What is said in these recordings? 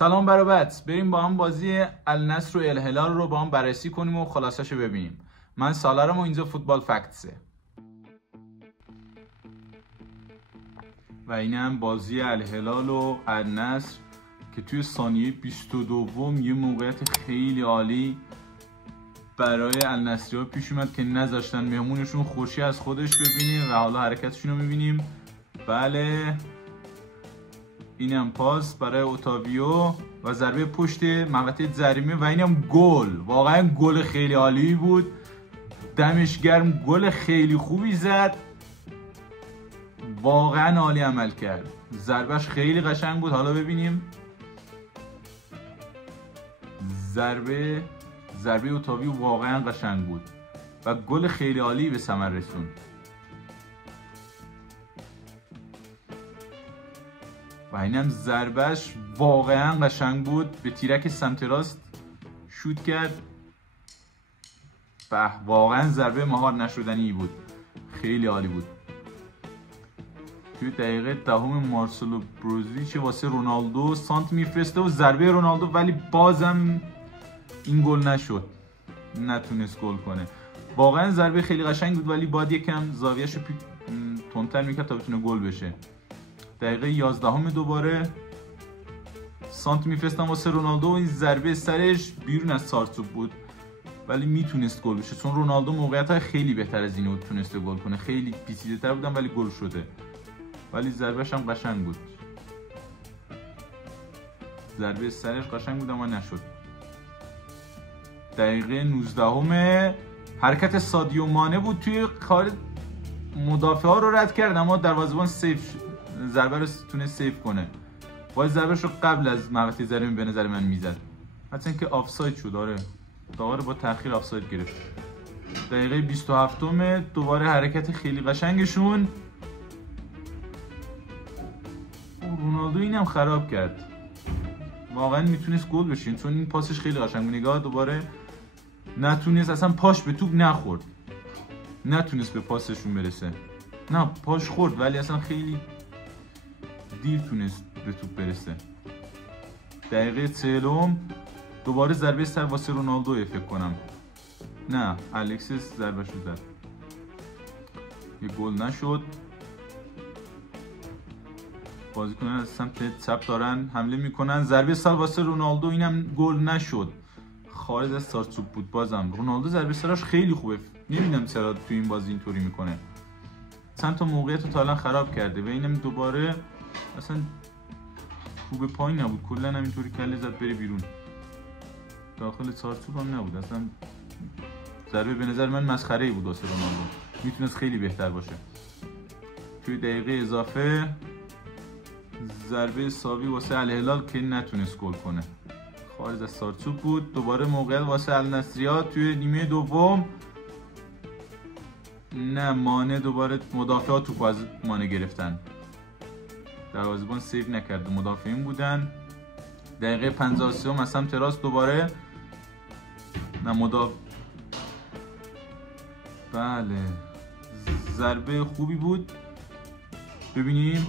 سلام برابط، بریم با هم بازی النصر و الهلال رو با هم بررسی کنیم و خلاصش رو ببینیم. من سالارم و اینجا فوتبال فکتسه و این هم بازی الهلال و النصر که توی ثانیه 22 یه موقعیت خیلی عالی برای النصری‌ها پیش اومد که نذاشتن مهمونشون خوشی از خودش ببینیم و حالا حرکتشون رو میبینیم. بله، اینم پاس برای اوتاویو و ضربه پشت محوطه ضریمه و اینم گل. واقعا گل خیلی عالی بود، دمش گرم، گل خیلی خوبی زد، واقعا عالی عمل کرد. ضربهش خیلی قشنگ بود. حالا ببینیم ضربه اوتاویو واقعا قشنگ بود و گل خیلی عالی به ثمر رسوند. و اینم ضربهش واقعا قشنگ بود، به تیرک سمت راست شوت کرد. به واقعا ضربه مهار نشدنی بود، خیلی عالی بود. توی دقیقه دهم مارسلو بروزویچ واسه رونالدو سانت میفرسته و ضربه رونالدو، ولی بازم این گل نشد، نتونست گل کنه. واقعا ضربه خیلی قشنگ بود ولی باید یکم زاویه‌اش رو تندتر میکرد تا بتونه گل بشه. دقیقه 11 دوباره سانت میفرستن واسه رونالدو و این ضربه سرش بیرون از سارتوب بود ولی میتونست گل بشه، چون رونالدو موقعیت‌های خیلی بهتر از اینو تونسته گل کنه. خیلی پیچیده‌تر بودن ولی گل شده، ولی ضربهش هم قشنگ بود. ضربه سرش قشنگ بود اما نشد. دقیقه 19 حرکت سادیو مانه بود، توی کار مدافعا رو رد کرد اما دروازه‌بان سیف ضربه رو تونست سیف کنه. باید ضربهش رو قبل از محوطه ضریمه به نظر من میزد، حتی اینکه آفساید شد. آره، داور با تأخیر آفساید گرفت. دقیقه 27 دوباره حرکت خیلی قشنگشون. رونالدو اینم خراب کرد، واقعا میتونست گل بشه چون این پاسش خیلی قشنگ بود. نگاه دوباره نتونست، اصلا پاش به توپ نخورد، نتونست به پاسشون برسه. نه، پاش خورد ولی اصلا خیلی دیر تونست به توپ برسه. دقیقه 40 دوباره ضربه سر واسه رونالدو فکر کنم. نه، الکسیس ضربه‌شو زد، یه گل نشد. بازیکنان از سمت چپ دارن حمله میکنن. ضربه سر واسه رونالدو، اینم گل نشد، خارج از سارتوب بود. بازم رونالدو ضربه سرش خیلی خوبه، نمیدونم چرا تو این بازی اینطوری میکنه. چند تا موقعیت رو تا الان خراب کرده و اینم دوباره اصلا خوب پایین نبود، کلا هم اینطوری کله زد بره بیرون، داخل سارتوب هم نبود. اصلا ضربه به نظر من مسخره‌ای بود واسه رونالدو، میتونست خیلی بهتر باشه. توی دقیقه اضافه ضربه ساوی واسه الهلال که نتونست گل کنه، خارج از سارتوب بود. دوباره موقعیت واسه النصری‌ها توی نیمه دوم. نه، مانع دوباره مدافعا توپ از مانع گرفتن، دروازه‌بان سیو نکرد، مدافعین بودن. دقیقه 53 از سمت راست دوباره بله، ضربه خوبی بود. ببینیم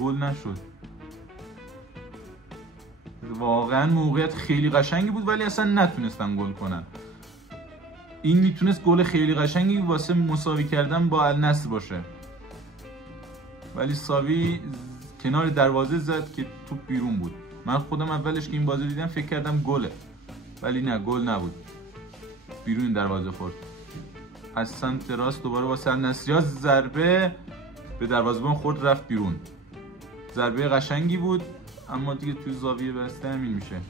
گل نشد. واقعا موقعیت خیلی قشنگی بود ولی اصلا نتونستن گل کنن. این میتونست گل خیلی قشنگی واسه مساوی کردن با النصر باشه ولی ساوی کنار دروازه زد که توپ بیرون بود. من خودم اولش که این بازی دیدم فکر کردم گله ولی نه، گل نبود، بیرون دروازه خورد. از سمت راست دوباره واسه النصری‌ها ضربه به دروازه‌بان خورد، رفت بیرون. ضربه قشنگی بود اما دیگه توی زاویه بسته همین میشه.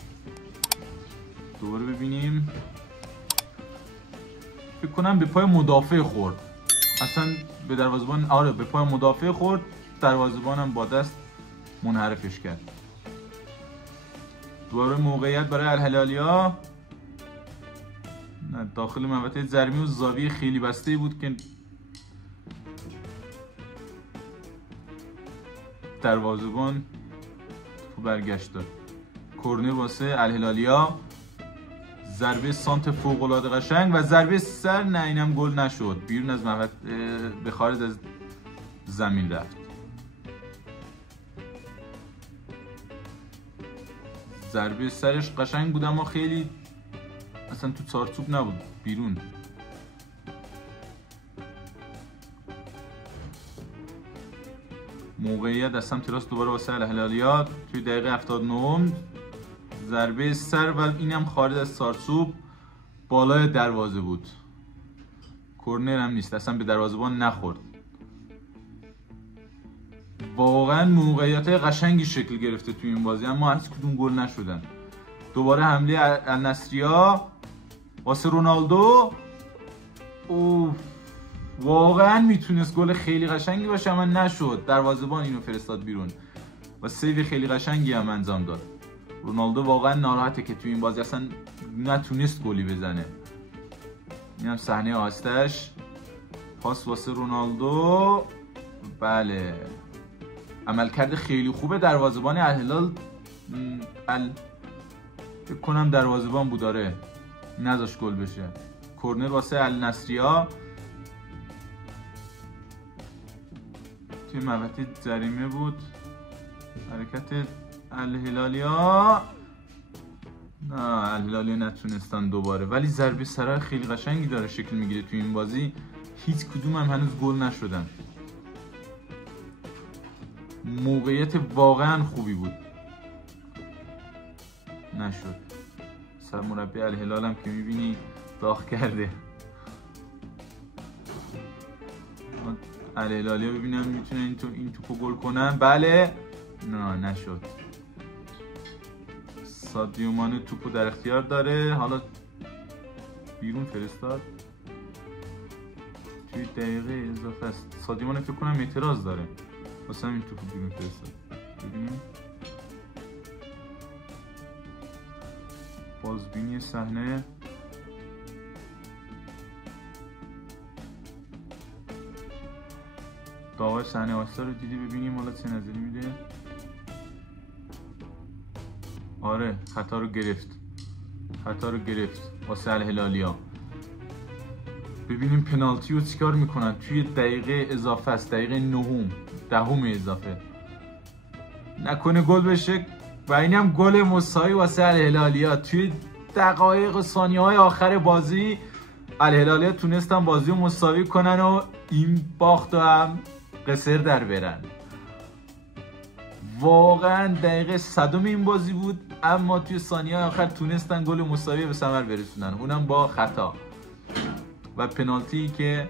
دوباره ببینیم، فکر کنم به پای مدافع خورد، اصلا به دروازه‌بان، آره به پای مدافع خورد، دروازه‌بان هم با دست منحرفش کرد. دوباره موقعیت برای الهلالیا، داخل محوطه ضریمه و زاویه خیلی بسته بود که دروازه‌بان برگشت داد. کرنر واسه الهلالیا، ضربه سانت فوق‌العاده قشنگ و ضربه سر. نه، اینم گل نشد، بیرون از محوطه به خارج از زمین رفت. ضربه سرش قشنگ بود اما خیلی اصلا تو چارچوب نبود، بیرون. موقعیت از سمت راست دوباره واسه الهلالیات توی دقیقه 79 ضربه سر و اینم خارج از چارچوب بالای دروازه بود. کورنر هم نیست، اصلا به دروازه‌بان نخورد. واقعا موقعیت قشنگی شکل گرفته توی این بازی اما هیچ کدوم گل نشدن. دوباره حمله النصریا واسه رونالدو. اوف، واقعا میتونست گل خیلی قشنگی باشه اما نشد. دروازه‌بان اینو فرستاد بیرون و سیو خیلی قشنگی هم انجام داد. رونالدو واقعا ناراحته که توی این بازی اصلا نتونست گلی بزنه. اینم صحنه آستش. پاس واسه رونالدو. بله، عملکرد خیلی خوبه دروازه‌بان الهلال. فکر کنم دروازه‌بان بود، داره نذاش گل بشه. کورنر واسه النصریا توی محوطه جریمه بود. حرکت الهلالیا، نه الهلالیا نتونستن دوباره، ولی ضربه سرای خیلی قشنگی داره شکل میگیره توی این بازی. هیچ کدوم هم هنوز گل نشدن. موقعیت واقعا خوبی بود، نشد. سرمربی الهلال هم که میبینی داغ کرده. الهلالیا ببینم میتونن این توپو گل کنن. بله، نه نشد. سادیو مانه توپو در اختیار داره، حالا بیرون فرستاد. توی دقیقه اضافه است. سادیو مانه فکر کنم اعتراض داره واسه همین توپو بیرون فرستاد. ببینیم بازبینی صحنه. داور صحنه آستا رو دیدی، ببینیم حالا چه نظری میده. آره، خطا رو گرفت واسه الهلالیا. ببینیم پنالتی رو چیکار میکنن. توی دقیقه اضافه است، دقیقه دهم اضافه. نکنه گل بشه و اینم گل مساوی واسه الهلالیا. توی دقایق و ثانیه‌های آخر بازی الهلالیا تونستن بازی رو مساوی کنن و این باخت هم قصر در برن. واقعا دقیقه 100 این بازی بود اما توی ثانیه آخر تونستن گل مساوی به ثمر برسونن، اونم با خطا و پنالتی که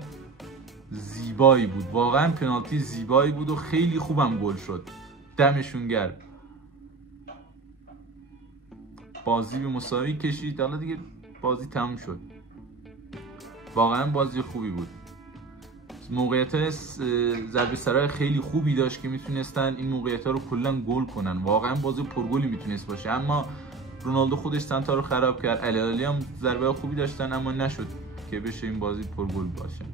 زیبایی بود. واقعا پنالتی زیبایی بود و خیلی خوبم گل شد، دمشون گرم. بازی به مساوی کشید، حالا دیگه بازی تموم شد. واقعا بازی خوبی بود. موقعیت ضربه سرای خیلی خوبی داشت که میتونستن این موقعیت ها رو کلا گل کنن. واقعا بازی پرگلی میتونست باشه اما رونالدو خودش چند تا رو خراب کرد. الهلالی هم ضربه خوبی داشتن اما نشد که بشه این بازی پرگل باشه.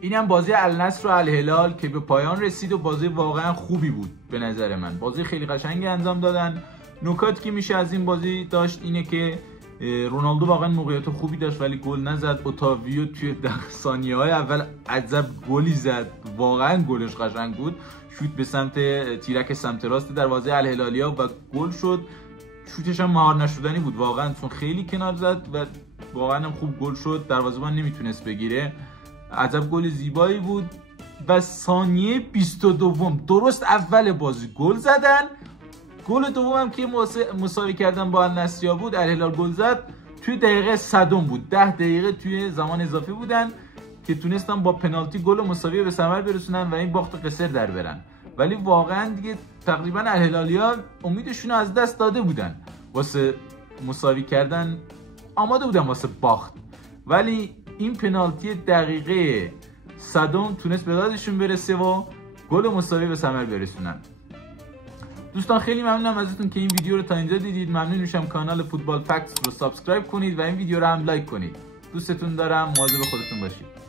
اینم بازی النصر و الهلال که به پایان رسید و بازی واقعا خوبی بود به نظر من. بازی خیلی قشنگی انجام دادن. نکاتی که میشه از این بازی داشت اینه که رونالدو واقعا موقعیت خوبی داشت ولی گل نزد. اوتاویو توی ثانیه‌های اول عجب گلی زد، واقعا گلش قشنگ بود. شوت به سمت تیرک سمت راست دروازه الهلالیا و گل شد. شوتش هم مهار نشدنی بود واقعا، چون خیلی کنار زد و واقعا هم خوب گل شد. دروازه‌بان نمیتونست بگیره. عجب گل زیبایی بود. و ثانیه 22 درست اول بازی گل زدن. گل دومم که مساوی کردن با النصریا بود، الهلال گل زد توی دقیقه 100 بود. 10 دقیقه توی زمان اضافه بودن که تونستن با پنالتی گل مساوی به ثمر برسونن و این باخت قصر در برن. ولی واقعا دیگه تقریبا الهلالیا امیدشون رو از دست داده بودن، واسه مساوی کردن آماده بودن واسه باخت، ولی این پنالتی دقیقه 100 تونست به دادشون برسه و گل مساوی به ثمر برسونن. دوستان خیلی ممنونم ازتون که این ویدیو رو تا اینجا دیدید. ممنون میشم کانال فوتبال فکتس رو سابسکرایب کنید و این ویدیو رو هم لایک کنید. دوستتون دارم، مواظب خودتون باشید.